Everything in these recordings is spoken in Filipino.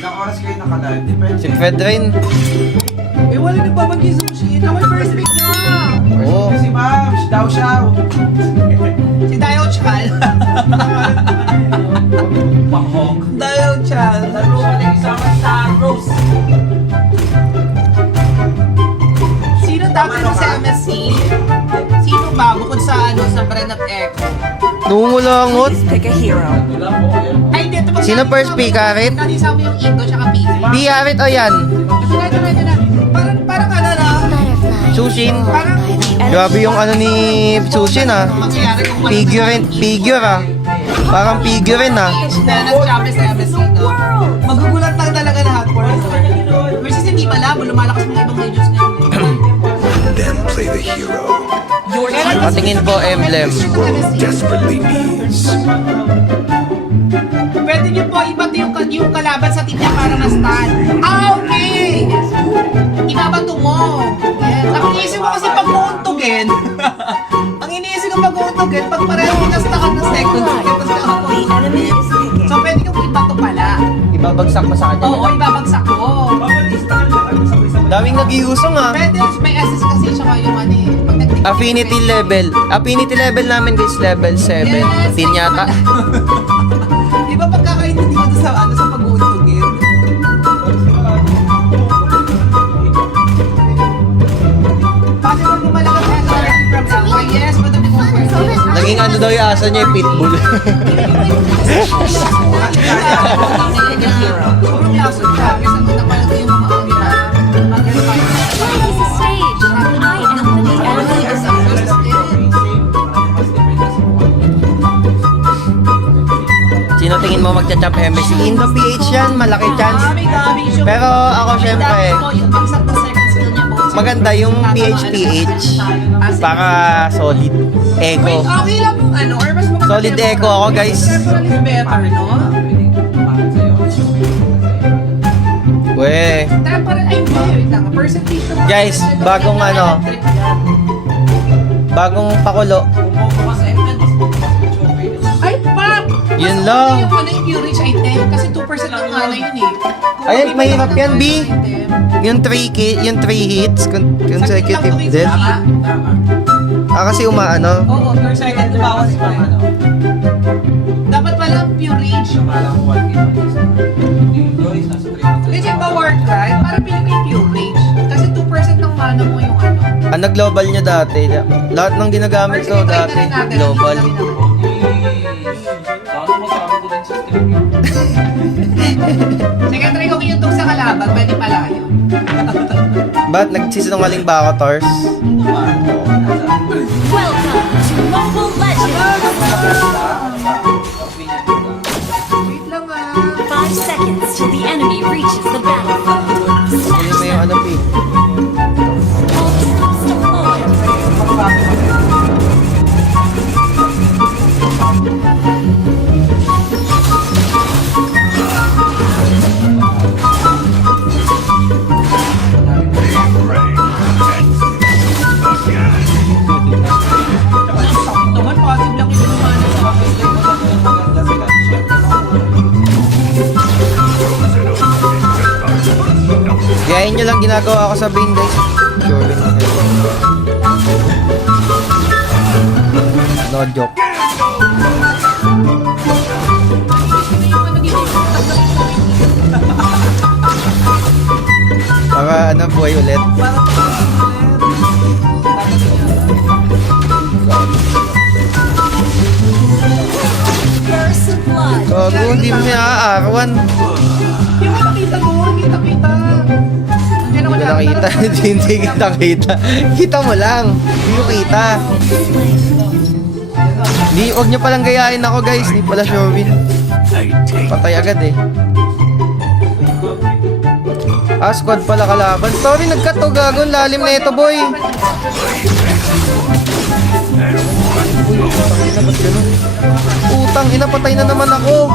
Ilang oras kayo naka-live? Depende. Si Fred rin. Eh, wala nagbabagay sa machine. Ako yung first pick na. Oo. Si Ma'am, daw siya. Si Dayo Chal. Panghok. Dayo Chal. Laro ka lang isama sa Rose. Sino dati mo sa MSC? Sino ba? Bukod sa sa Bren at Echo. Nungulangot. Pick a hero. Wala po kayo. Ay, hindi. Ito, Sino first pick, Arit? Nadisa mo yung Ito tsaka Busy. Biarit o yan? Ito na. Parang ano na. Sushin. Parang Grabe yung ano ni Sushin ah. mangyayari kung wala Figure ah. Parang figure ah. na nag-Champions sa MSC, no? Magugulat lang talaga lahat for ito. Versus hindi pala, lumalakas mga ibang regions ngayon. Then play the hero Patingin po, emblem. desperately needs. Pwede niyo po ibato yung kalaban sa team niya para ma-stand. Ah, okay! Ibabato mo. Yes. Ang iniisip ko kasi pag uuntugin, ang iniisip ko pag uuntugin, pag pareho nastakan ng second skill, tapos The enemy is picking. so pwede kong ibato pala. Ibabagsak mo sa Oo, kanya. ibabagsak ko. Daming nag-iusong ah. Pwede, may SS kasi tsaka yung ano eh. Pag nag- Affinity level. Affinity level namin guys, level 7. Yes, Din yata. Di ba pagkakaintindi ko sa sa pag-uuntugin? Bakit mo lumalakas kaya sa from Alpha? Yes, madami kong first. Naging ano daw yung asa niya, yung pitbull. Sobrang laso siya. Kasi ang napanood ko yung mga This is stage. I am the enemy is Sino tingin mo magcha-champ MSC? Indo PH yan, malaki chance. Dami issue. Pero ako syempre, Yung bagsak na second skill niya both. maganda yung PH. Para solid. Wait, Echo. okay lang kung ano, or mas maganda Solid yung- echo ako, guys. Temporal is better, no? We. Temporal, ay, wait lang. Percentage ng- Guys, bagong ano. Bagong pakulo. Ay, pap! Yun Mas lang. okay yung ano yung Curage item kasi 2% lang nga na yun eh. Kung Ayun, hindi mahirap mo yan, B. item, Yung 3 hits, consecutive sakit lang din. tama. Kasi umaano. Oo, per second bawas pa. Dapat pala pure rage. Legit ba Warcry? Para pili ko yung pure rage. Kasi 2% ng mana mo yung ano. Ano global nyo dati? Lahat ng ginagamit ko dati, global. Sige, try ko yung tug sa kalaban. Pwede pala yun. Ba't nagsisinungaling ba ako, Tors? welcome to Mobile Legends. Wait lang 5 seconds till the enemy reaches the battlefield. Hindi Smash mo yung ano, P. all troops deployed. naman, positive lang yung mana sa akin. Gayahin nyo lang ginagawa ko sa Bane, guys. Sure win. No joke. Para ano, buhay ulit. Burst of blood. Gago, hindi mo siya aaarawan. Yung nakita mo, kita-kita. Nandiyan naman Hindi ko nakita. Hindi kita kita. Kita mo lang. Hindi ko kita. Di, huwag nyo palang gayahin ako, guys. Hindi pala sure win. Patay agad eh. Ah, squad pala kalaban. Sorry, nagkato gago. Lalim na ito, boy. Utang ina, patay na naman ako.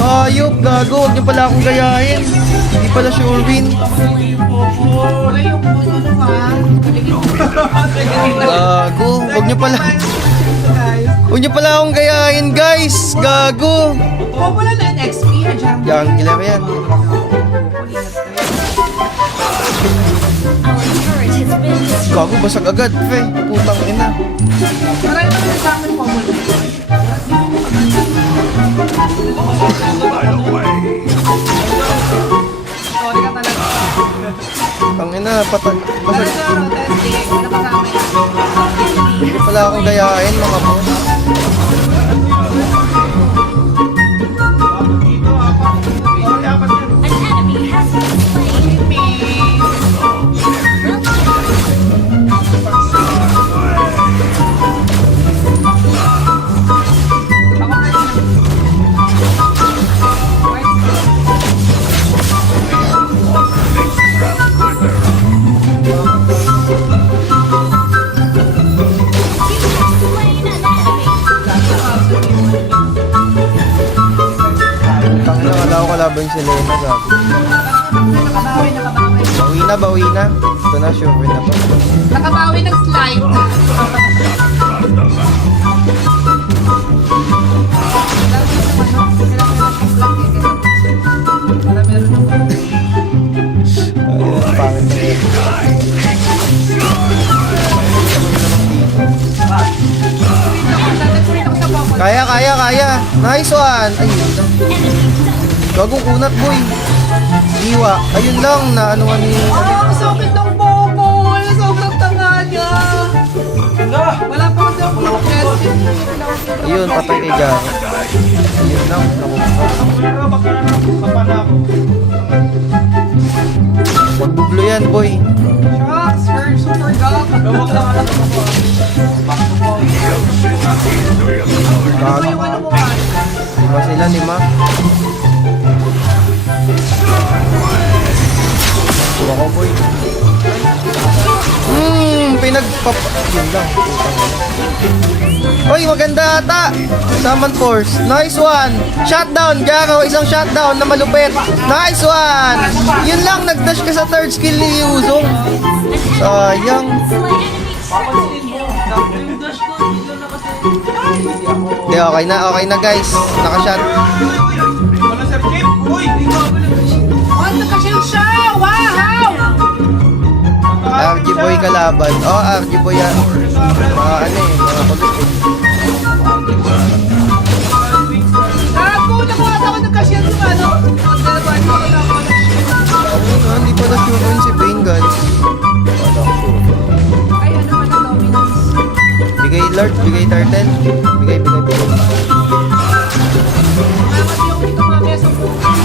Hayop, gago. Huwag niyo pala akong gayahin. Hindi pala sure win. Wala yung ano ha. Gago. Huwag niyo pala. Huwag niyo pala akong gayahin, guys. Gago. Wala na yung XP. Jungler yan. basag agad, fe. Putang ina. Marami naman yung sa akin po mo. Sorry ka talaga. Tang ina, basag. Ano, testing. Ano kasama yan? Hindi pala akong gayahin, mga boss. An enemy has been slain. Slain an enemy. Tang ina, wala ko kalaban si Lena, gabi. Nakabawi. Bawi na. Ito na, sure na pa. Nakabawi ng slide. Ayun, pangit na yun. Kaya. Nice one. Ayun lang. Gagong kunat, boy. Iwa. Ayun lang, na ano nga ni... Ang sakit ng bobo. Sobrang tanga niya. Wala pa kasi ako ng testing. Ayun, patay kay Garo. Ayun lang, nakuha. Magbublo yan, boy. Shucks, we're super gap. Ano yung ano mo ah? Lima sila, 5. Kuha ko, boy. Yun lang. Uy, maganda ata. Summon Force. Nice one. Shutdown, Garo. Isang shutdown na malupit. Nice one. Yun lang, nag-dash ka sa third skill ni Yuzong. Sayang. Hindi, okay na guys. Nakashot. Wala sir Chip! Uy! Oh, nagka-shield siya! Wow! RG Boy kalaban. Oh, RG Boy yan. Mga ano eh, mga kulit eh. Gago! Nakuha ako nagka-shield yung ano. Nagdalaban ko wala ako nag-shield. Ayun, hindi pa na-shoot yun si Bane, guys. Ay, ano man ang dominance? Bigay Lord, bigay Turtle. Bigay. Mamat yung dito mamaya sa buhay.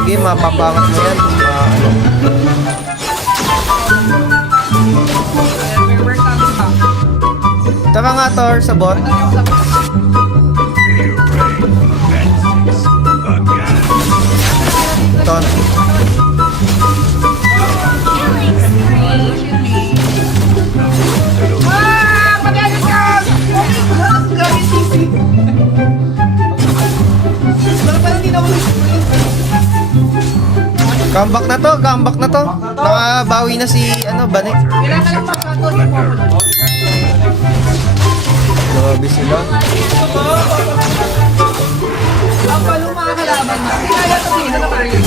Sige, mapapangat mo yan. Ano. Where comes back? Tara nga, Thor, sa bot. Ano yung sabi? Ton. Ah! Pag-alit ka! Gamit PC. Wala pa hindi na ako Comeback na to. Nakabawi na si, Banek. kailangan lang magkato yung popular. Grabe sila. Ang palo mga kalaban na. Kaya ito dito na tayo.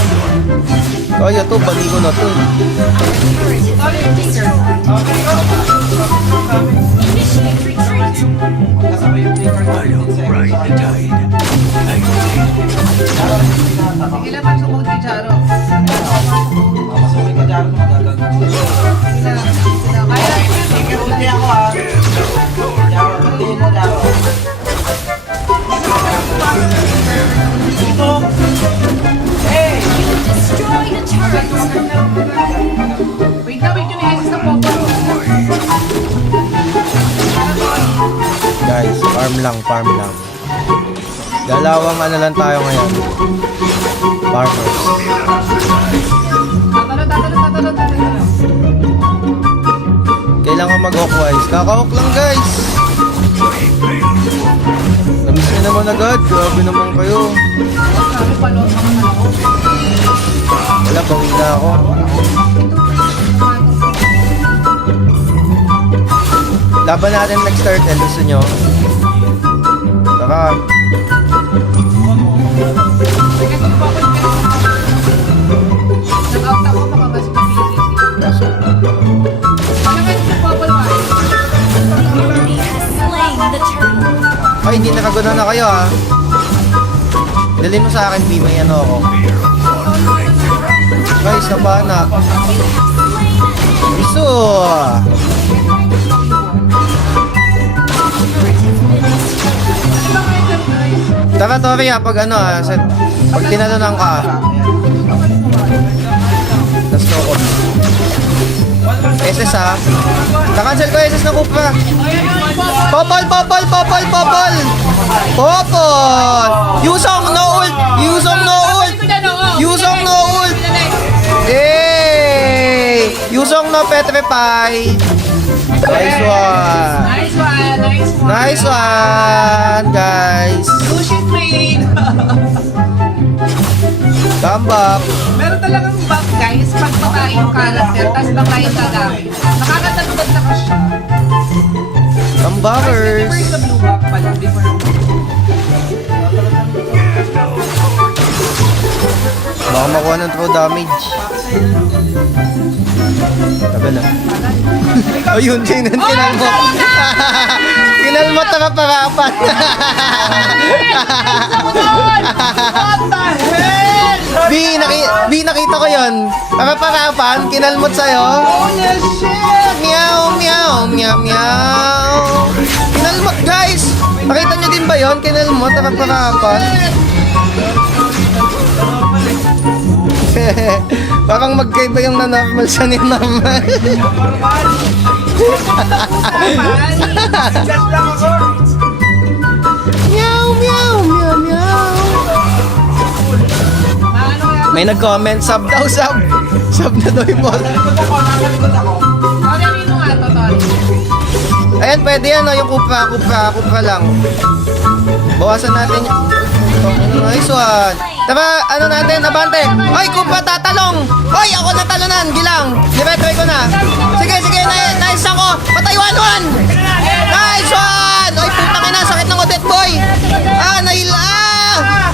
Kaya to, bali ko na to. Initiate retreat. Kasama yung paper I don't ride the tide. I Sige lang pag sumugod kay Charo. Mapasukin ka dyan kung magagagawin. Kaya Hindi ako ha. Jaro, batiin mo Jaro. Dito! Hey! Destroy the turret. wait yun yung hesis na popo. Guys, farm lang. Dalawang ano lang tayo ngayon. Farmers. Tatalo. Kailangan mag-hawk-wise. Kaka-hawk lang, guys. Namiss na naman agad. Grabe naman kayo. Sabi palo, naman ako. Wala, bawi na ako. Laban natin next turtle. Gusto nyo? Tara. Nag-out ako, baka mas mabisi. Kaso, maguna na kayo ha. Dalhin mo sa akin, B. May ano ako. Guys, napana. Iso. Tara, Tori ha. Pag ano ha. Pag tinalunan ka ha. Let's go on. SS ha. Na-cancel ko SS na Kupra. Popol, popol, popol, popol. Popol. Yusong no ult. Yusong no ult. Yusong no ult. Hey! Yusong no petrify. Nice one. Nice one, nice one. Nice one, guys. Lucian Train. Come back. Meron talagang buff guys, pag patay yung character, tapos patay yung gagamit. Nakakatagdag na ka siya. Come backers. Before sa blue buff pala, before yung... Baka makuha ng true damage. Tagal na. Ayun, kinalmot. Kinalmot na kaparapan. B, nakita ko yun. Kaparapan, kinalmot sa'yo. Meow, meow, meow, meow. Kinalmot, guys. Nakita nyo din ba yun? Kinalmot na kaparapan. Parang magkaiba yung na-normal sa ni-normal. Meow, meow, meow, meow. May nag-comment, sub daw, sub. Sub na daw yung ball. Ayan, pwede yan, no? Yung kupra lang. Bawasan natin yung... Nice one. Tara, ano natin, abante. Ay, kupra tatalong. Ay, ako natalunan, gilang. Diretry ko na. Sige, nice ako. Patay 1-1. Nice one. Ay, putang ina, sakit ng udet, boy.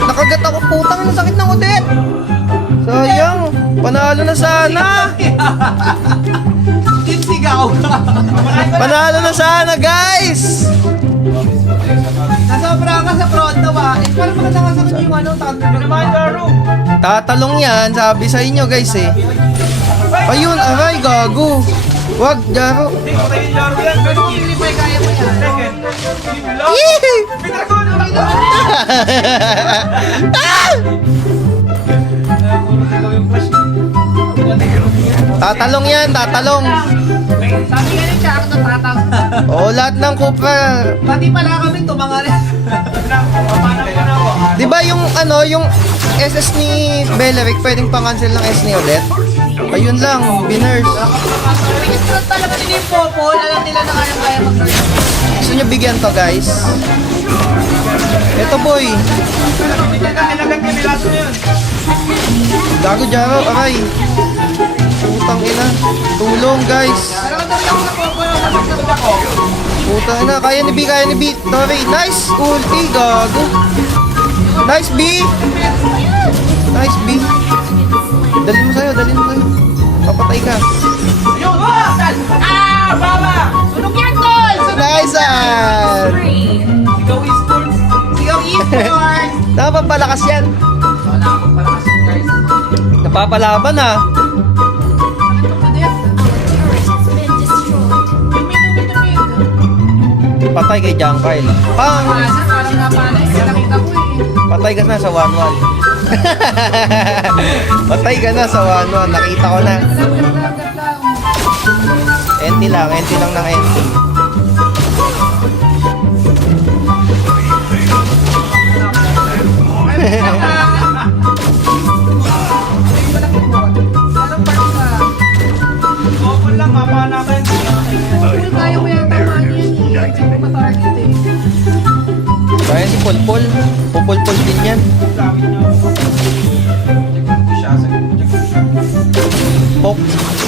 Nakagat ako, putang ina, sakit ng udet. Sayang, panalo na sana. Sigaw. Panalo na sana, guys. Nasobra ka sa pronto ba? Eh, parang maganda ka sa yung ano, Tatalong yan, sabi sa inyo, guys eh. Ayun, aray, gago. Wag, Jaro. Pero kung pilipay, kaya mo yan. Yee! Ah! Tatalong yan, tatalong. Sabi nga rin siya, ako natatang. Oo, lahat ng kupra. Pati pala kami tumangalit. Di ba yung ano, yung SS ni Belleric, pwedeng pang-cancel ng S ni ulit? Ayun lang, winners. Pinag talaga nila yung popol, alam nila na kaya mag-nerd. Gusto nyo bigyan to, guys? Ito, boy. Gago, Jaro, aray. Putang ina. Tulong, guys. Putang ina. Kaya ni B. Tori, nice. Ulti, gago. Nice, B. Nice, B. Dalhin mo sa'yo. Papatay ka. Baba! Sunog yan, tol! Nice, ah. Sigaw e-sports! Napapalakas yan. Wala akong palakas yun, guys. Napapalaban, ah. Patay kay Jankyle. Pang! Parang napalay, nakita ko eh. Patay ka na sa 1-1. Patay ka na sa 1-1. Nakita ko na. NT lang ng NT. Kaya si Polpol. Pupulpol din yan. Pop.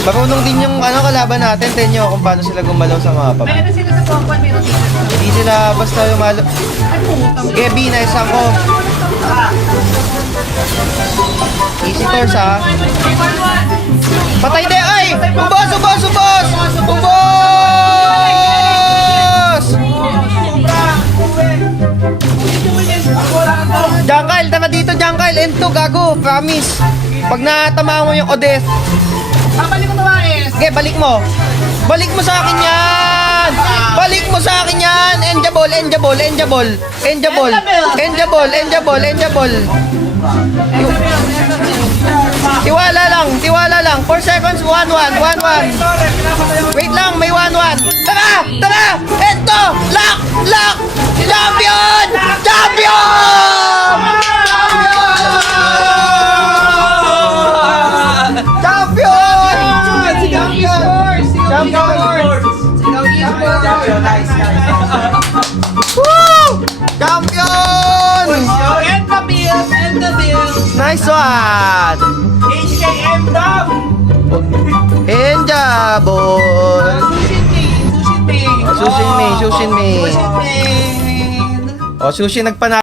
Marunong din yung ano kalaban natin. Tingnan nyo kung paano sila gumalaw sa mapa. Meron sila sa Pokemon, meron sila. Hindi sila basta lumalo. Gabi, nice ako. Easy Tors ha. Patay de! Ay! Ubos! dito, Jankyle. Ento, gago. Promise. Pag natamaan mo yung Odette. Babalik ko na is. Okay, balik mo. Balik mo sa akin yan. Balik mo sa akin yan. Enjable, enjable, enjable. Enjable. Enjable, enjable, enjable. Tiwala lang, tiwala lang. 4 seconds, 1-1, 1-1. Wait lang, may 1-1. Tara! Tara! Ento! Lock! Lock! Champion! Champion! Champion! Sigaw esports! Sigaw esports! Sigaw esports! Nice, Woo! Champion! And the bills! And the bills! Nice one! HKM Dub! Enjable! Sushin Main! Sushin Main! Sushin Main, Sushin Main. Sushin Main! O, Sushi nagpanalo.